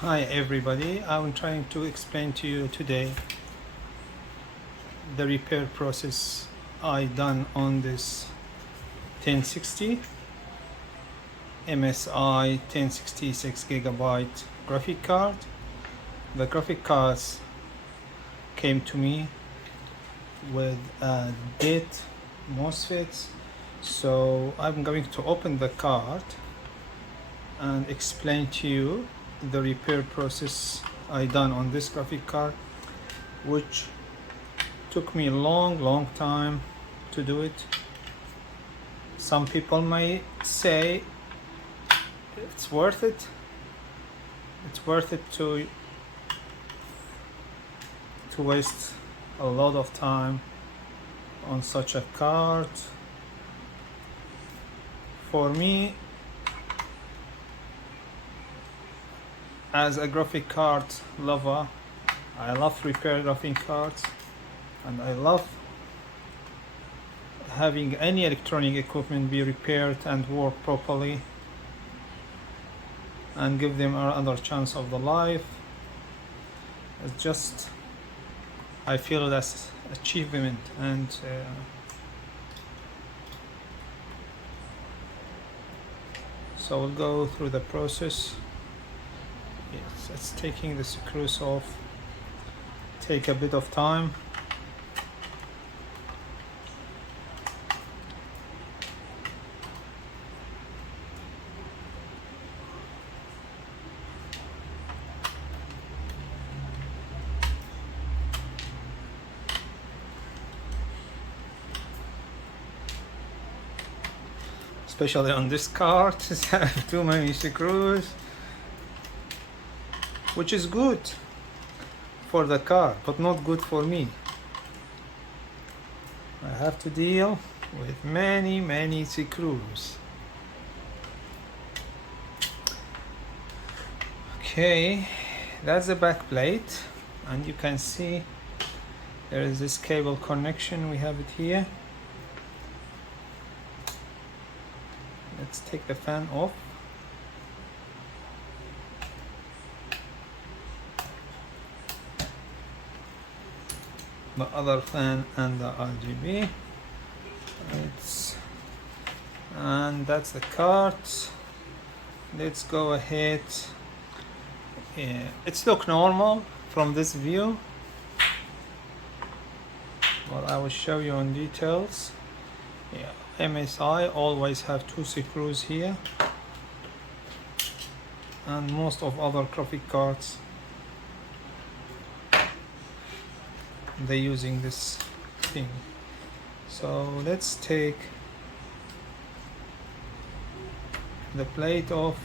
Hi everybody, I'm trying to explain to you today the repair process I done on this 1060 MSI 1060 6GB graphic card. The graphic cards came to me with dead MOSFETs, so I'm going to open the card and explain to you the repair process I done on this graphic card, which took me a long time to do it. Some people may say it's worth it. It's worth it to waste a lot of time on such a card. For me, as a graphic card lover, I love repair graphic cards, and I love having any electronic equipment be repaired and work properly and give them another chance of the life. It's just, I feel that's achievement, and so we'll go through the process. Yes, it's taking the screws off, take a bit of time. Especially on this card, it has too many screws, which is good for the card, but not good for me. I have to deal with many screws. Okay, that's the back plate, and you can see there is this cable connection. We have it here. Let's take the fan off. The other fan and the RGB. And that's the card. Let's go ahead. It's look normal from this view, but I will show you on details. MSI always have two screws here, and most of other graphic cards they're using this thing. So let's take the plate off,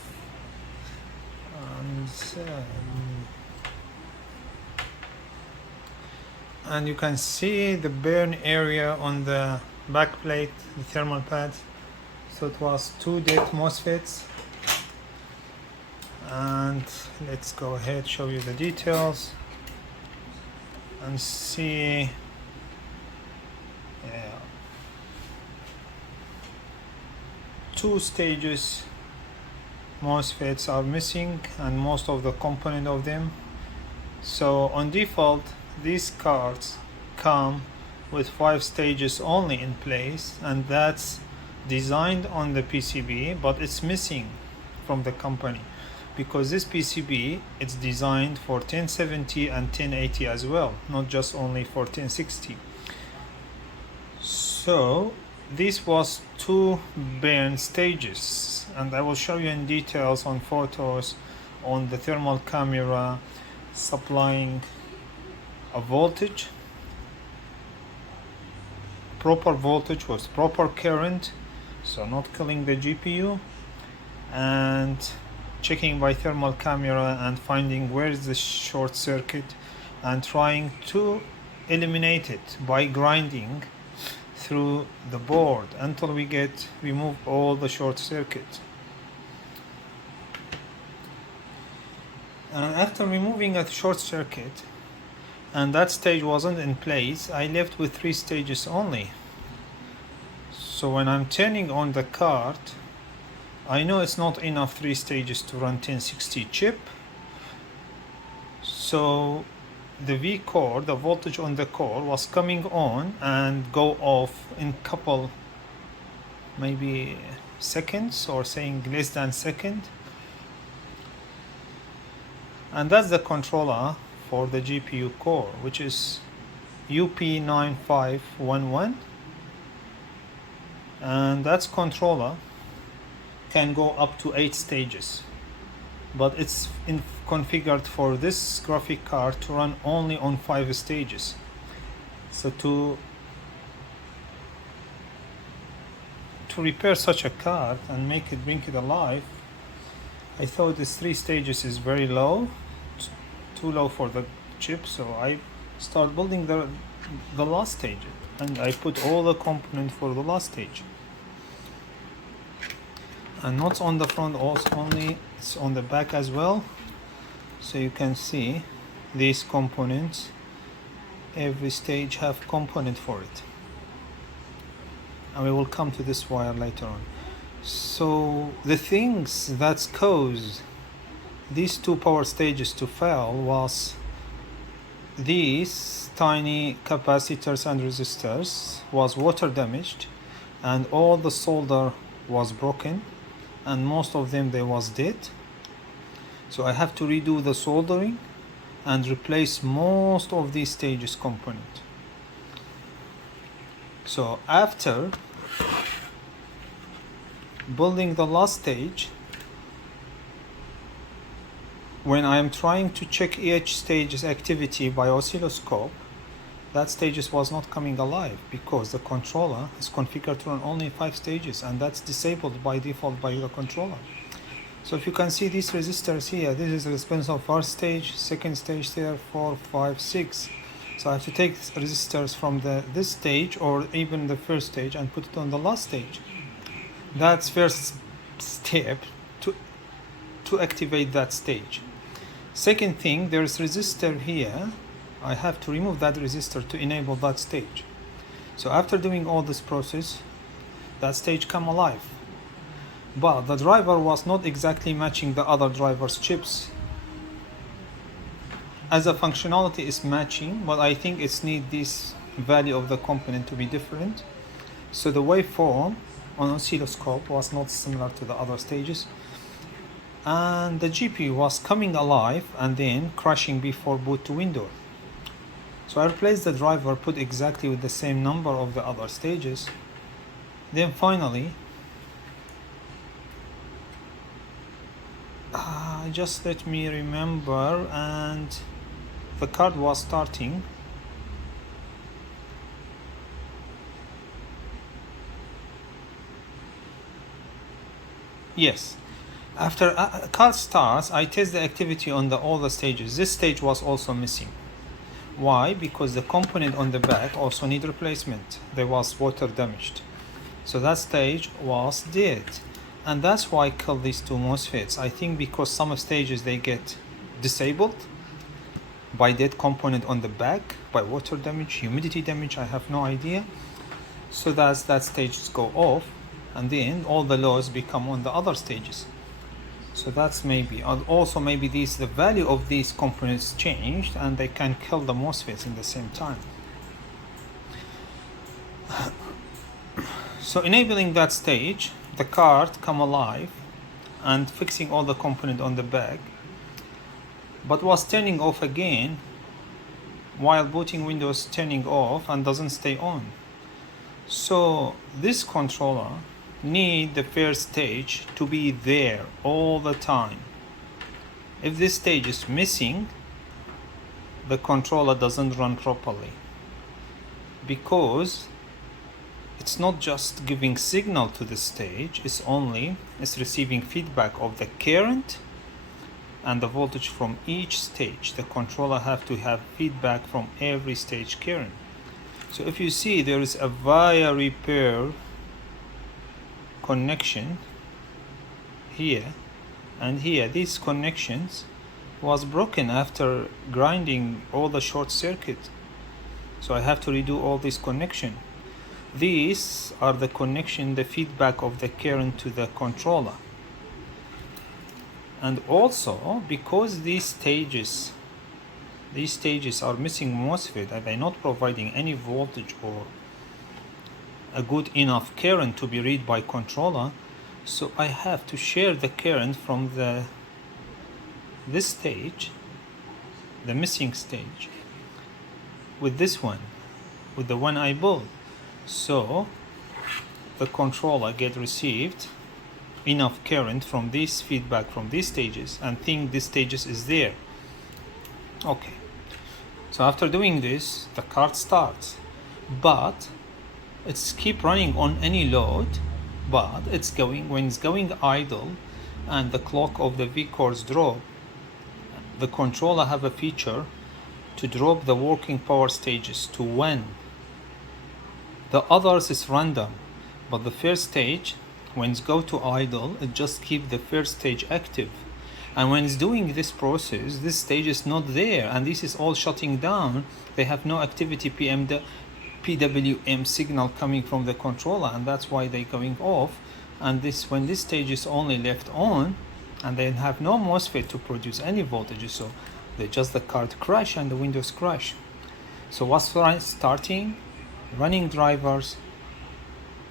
and you can see the burn area on the back plate, the thermal pad. So it was two dead MOSFETs, and let's go ahead, show you the details and see. Two stages MOSFETs are missing, and most of the component of them. So on default, these cards come with 5 stages only in place, and that's designed on the PCB, but it's missing from the company because this PCB it's designed for 1070 and 1080 as well, not just only for 1060. So this was 2 burn stages, and I will show you in details on photos on the thermal camera supplying a voltage, proper voltage with proper current, so not killing the GPU, and checking by thermal camera and finding where is the short circuit and trying to eliminate it by grinding through the board until we remove all the short circuit. And after removing a short circuit, and that stage wasn't in place, I left with 3 stages only. So when I'm turning on the card, I know it's not enough 3 stages to run 1060 chip, So the V core, the voltage on the core was coming on and go off in couple maybe seconds, or saying less than second. And that's the controller for the GPU core, which is UP9511, and that's controller can go up to 8 stages, but it's configured for this graphic card to run only on 5 stages. So to repair such a card and bring it alive, I thought this 3 stages is very low, too low for the chip, so I start building the last stage, and I put all the components for the last stage. And not on the front, also only it's on the back as well. So you can see these components, every stage have component for it, and we will come to this wire later on. So the things that caused these 2 power stages to fail was these tiny capacitors and resistors was water damaged, and all the solder was broken, and most of them they was dead. So I have to redo the soldering and replace most of these stages component. So after building the last stage, when I am trying to check each stage's activity by oscilloscope, that stages was not coming alive because the controller is configured to run only 5 stages, and that's disabled by default by the controller. So if you can see these resistors here, this is the response of first stage, second stage, third, 4, 5, 6. So I have to take resistors from this stage or even the first stage and put it on the last stage. That's first step to activate that stage. Second thing, there's resistor here. I have to remove that resistor to enable that stage. So after doing all this process, that stage come alive. But the driver was not exactly matching the other driver's chips. As a functionality is matching, but I think it's need this value of the component to be different. So the waveform on oscilloscope was not similar to the other stages. And the GPU was coming alive and then crashing before boot to window. So I replaced the driver, put exactly with the same number of the other stages. Then finally, just let me remember, and the card was starting. Yes. After a card starts, I test the activity on all the stages. This stage was also missing. Why? Because the component on the back also need replacement. There was water damaged. So that stage was dead. And that's why I killed these 2 MOSFETs. I think because some stages they get disabled by dead component on the back, by water damage, humidity damage, I have no idea. So that stages go off, and then all the lows become on the other stages. So that's maybe, also maybe the value of these components changed and they can kill the MOSFETs in the same time. So enabling that stage, the card come alive and fixing all the component on the back, but was turning off again while booting Windows, turning off and doesn't stay on. So this controller need the first stage to be there all the time. If this stage is missing, the controller doesn't run properly, because it's not just giving signal to the stage, it's receiving feedback of the current and the voltage from each stage. The controller have to have feedback from every stage current. So if you see, there is a via repair connection here and here. These connections was broken after grinding all the short circuit, so I have to redo all this connection. These are the connection, the feedback of the current to the controller. And also because these stages these stages are missing MOSFET and they're not providing any voltage or a good enough current to be read by controller. So I have to share the current from this stage, the missing stage, with this one, with the one I built. So the controller get received enough current from this feedback from these stages and think these stages is there. Okay, so after doing this, the card starts, but it's keep running on any load, but it's going, when it's going idle and the clock of the V cores drop, the controller have a feature to drop the working power stages to 1. The others is random, but the first stage, when it's go to idle, it just keep the first stage active. And when it's doing this process, this stage is not there, and this is all shutting down. They have no activity PWM signal coming from the controller, and that's why they're going off. And this, when this stage is only left on, and they have no MOSFET to produce any voltage, so they just the card crash and the Windows crash. So what's starting? Running drivers,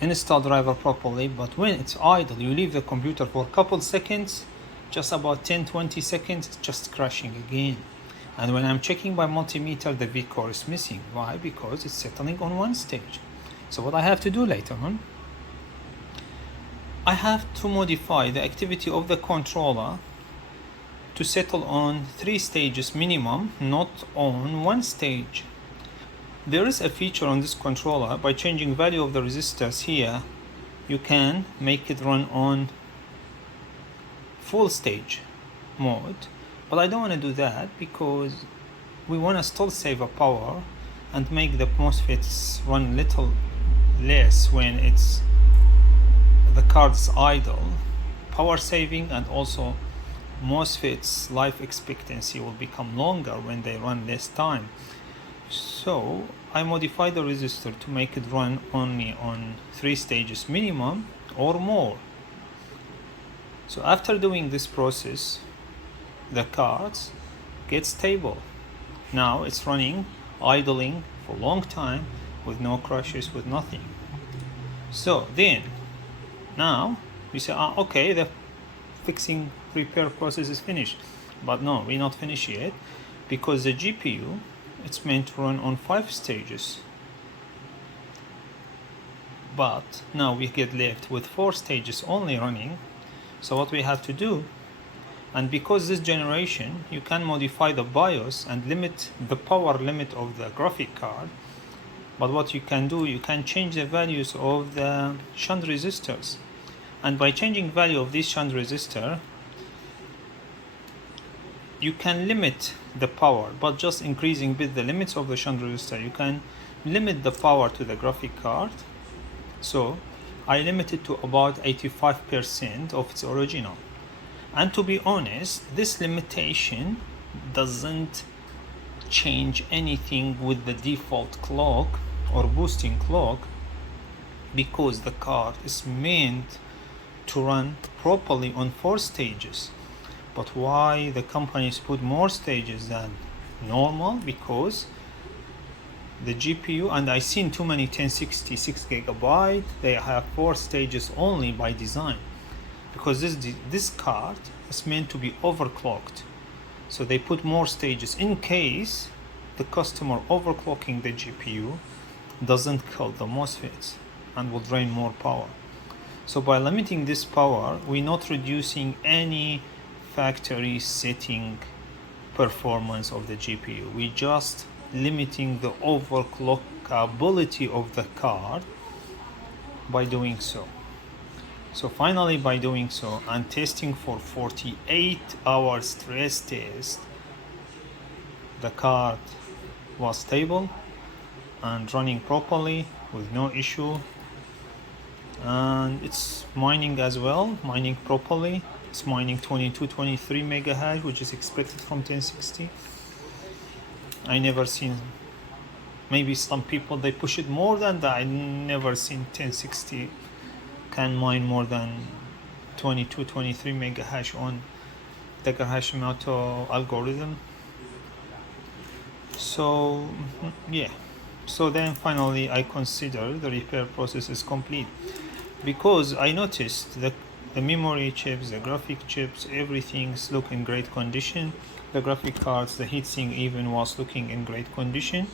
install driver properly, but when it's idle, you leave the computer for a couple seconds, just about 10-20 seconds, it's just crashing again. And when I'm checking by multimeter, the V core is missing. Why? Because it's settling on one stage. So what I have to do later on, I have to modify the activity of the controller to settle on 3 stages minimum, not on 1 stage. There is a feature on this controller, by changing value of the resistors here, you can make it run on full stage mode, but I don't want to do that because we want to still save a power and make the MOSFETs run little less when it's the card's idle. Power saving, and also MOSFETs life expectancy will become longer when they run less time. So I modify the resistor to make it run only on 3 stages minimum or more. So after doing this process, the cards get stable. Now it's running, idling for a long time with no crashes, with nothing. So then, now we say, okay, the fixing repair process is finished. But no, we're not finished yet, because the GPU, it's meant to run on 5 stages. But now we get left with 4 stages only running. So what we have to do, and because this generation, you can modify the BIOS and limit the power limit of the graphic card. But what you can do, you can change the values of the shunt resistors. And by changing value of this shunt resistor, you can limit the power, but just increasing bit the limits of the shunt resistor. You can limit the power to the graphic card. So I limited to about 85% of its original. And to be honest, this limitation doesn't change anything with the default clock or boosting clock, because the card is meant to run properly on 4 stages. But why the companies put more stages than normal? Because the GPU, and I seen too many 1060 6GB, they have 4 stages only by design, because this card is meant to be overclocked. So they put more stages in case the customer overclocking the GPU doesn't kill the MOSFETs and will drain more power. So by limiting this power, we're not reducing any factory setting performance of the GPU. We're just limiting the overclockability of the card by doing so. So finally, by doing so and testing for 48-hour stress test, the card was stable and running properly with no issue, and it's mining as well, mining properly. It's mining 22-23 megahash, which is expected from 1060. I never seen, maybe some people they push it more than that. I never seen 1060 can mine more than 22-23 megahash on the Hashimoto algorithm. So yeah, so then finally I consider the repair process is complete, because I noticed that the memory chips, the graphic chips, everything's look in great condition. The graphic cards, the heatsink even was looking in great condition.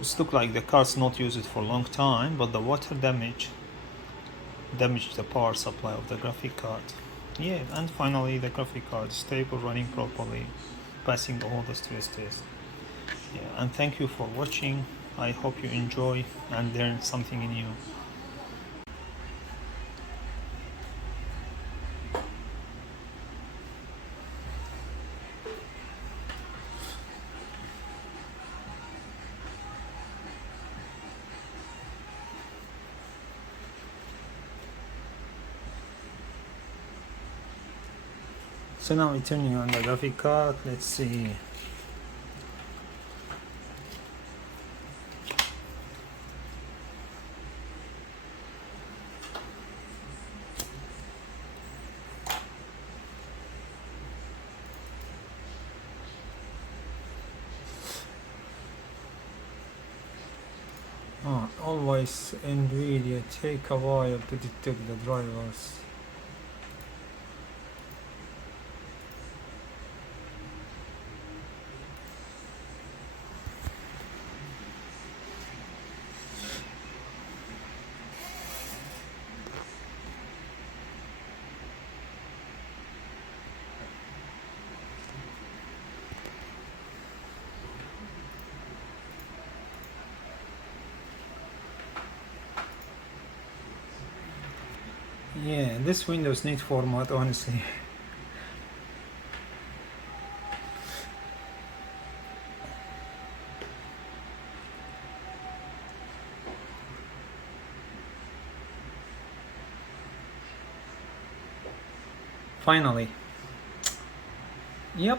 It looked like the card's not used for a long time, but the water damaged the power supply of the graphic card. Yeah, and finally the graphic card is stable, running properly, passing all the stress tests. Yeah, and thank you for watching. I hope you enjoy and learn something new. So now we're turning on the graphic card. Let's see. Always NVIDIA take a while to detect the drivers. Yeah, this Windows need format, honestly. Finally. Yep.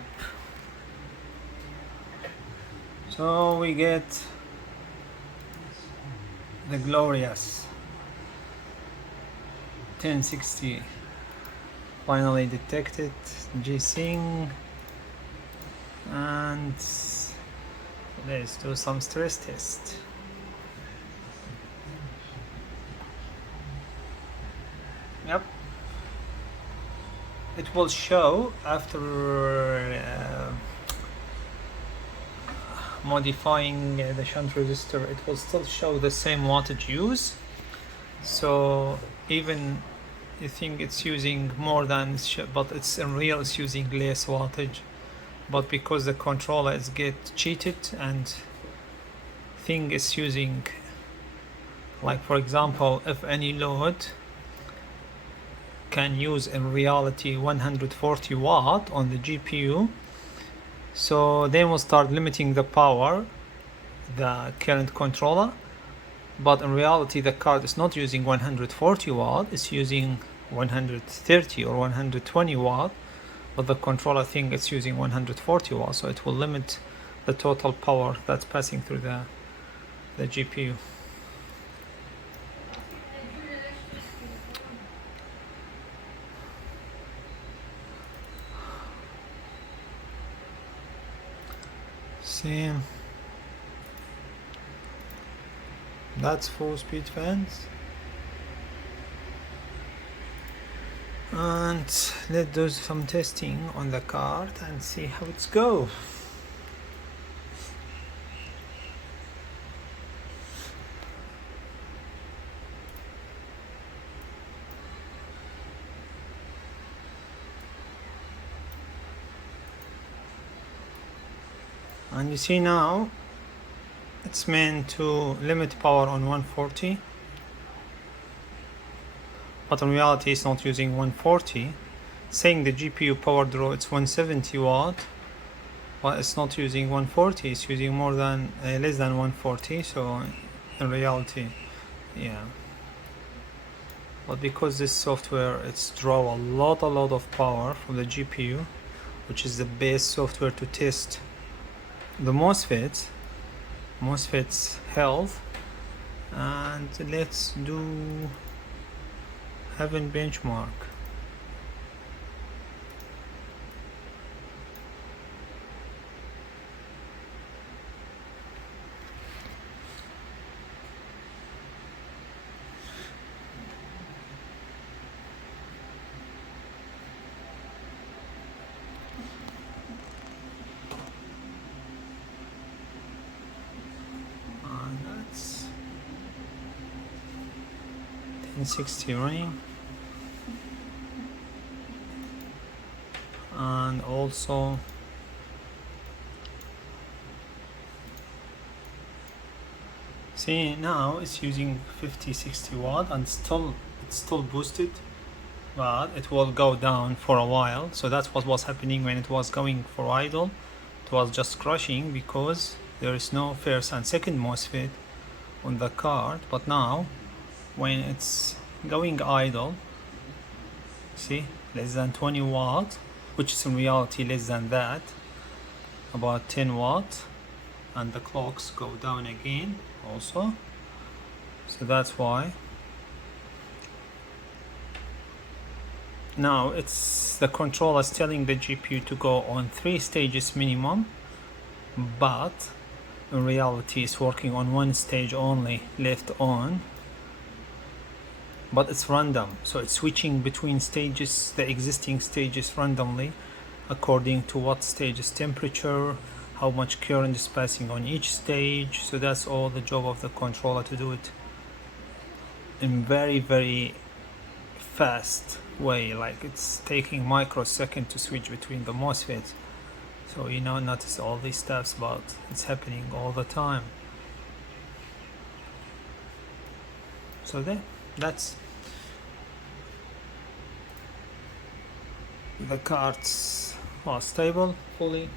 So we get the glorious 1060 finally detected G-Sync, and let's do some stress test. Yep, it will show after modifying the shunt resistor. It will still show the same wattage use, so even you think it's using more than, but it's in real it's using less wattage, but because the controller is get cheated and thing is using, like for example, if any load can use in reality 140 watt on the GPU, so then we'll start limiting the power the current controller, but in reality the card is not using 140 watt, it's using 130 or 120 watt, but the controller thinks it's using 140 watt, so it will limit the total power that's passing through the GPU. Same. That's 4-speed fans. And let's do some testing on the card and see how it's go. And you see now it's meant to limit power on 140, but in reality it's not using 140, saying the GPU power draw it's 170 watt, but it's not using 140, it's using more than less than 140, so in reality, yeah. But because this software it's draw a lot of power from the GPU, which is the best software to test the MOSFET's health. And let's do Heaven benchmark. 1060 running, and also see now it's using 50-60 watt, and it's still boosted, but it will go down for a while. So that's what was happening when it was going for idle. It was just crashing because there is no first and second MOSFET on the card. But now when it's going idle, see, less than 20 watt, which is in reality less than that, about 10 watt, and the clocks go down again also. So that's why now it's the controller is telling the GPU to go on 3 stages minimum, but in reality it's working on 1 stage only left on, but it's random, so it's switching between stages, the existing stages, randomly according to what stage is temperature, how much current is passing on each stage. So that's all the job of the controller, to do it in very fast way, like it's taking microsecond to switch between the MOSFETs. So you know, notice all these steps, but it's happening all the time. So that's the cards are stable fully.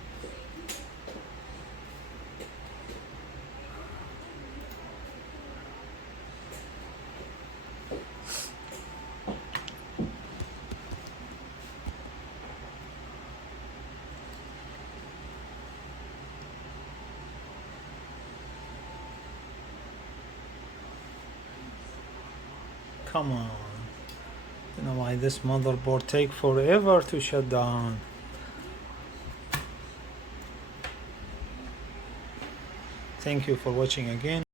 Come on, I don't know why this motherboard take forever to shut down. Thank you for watching again.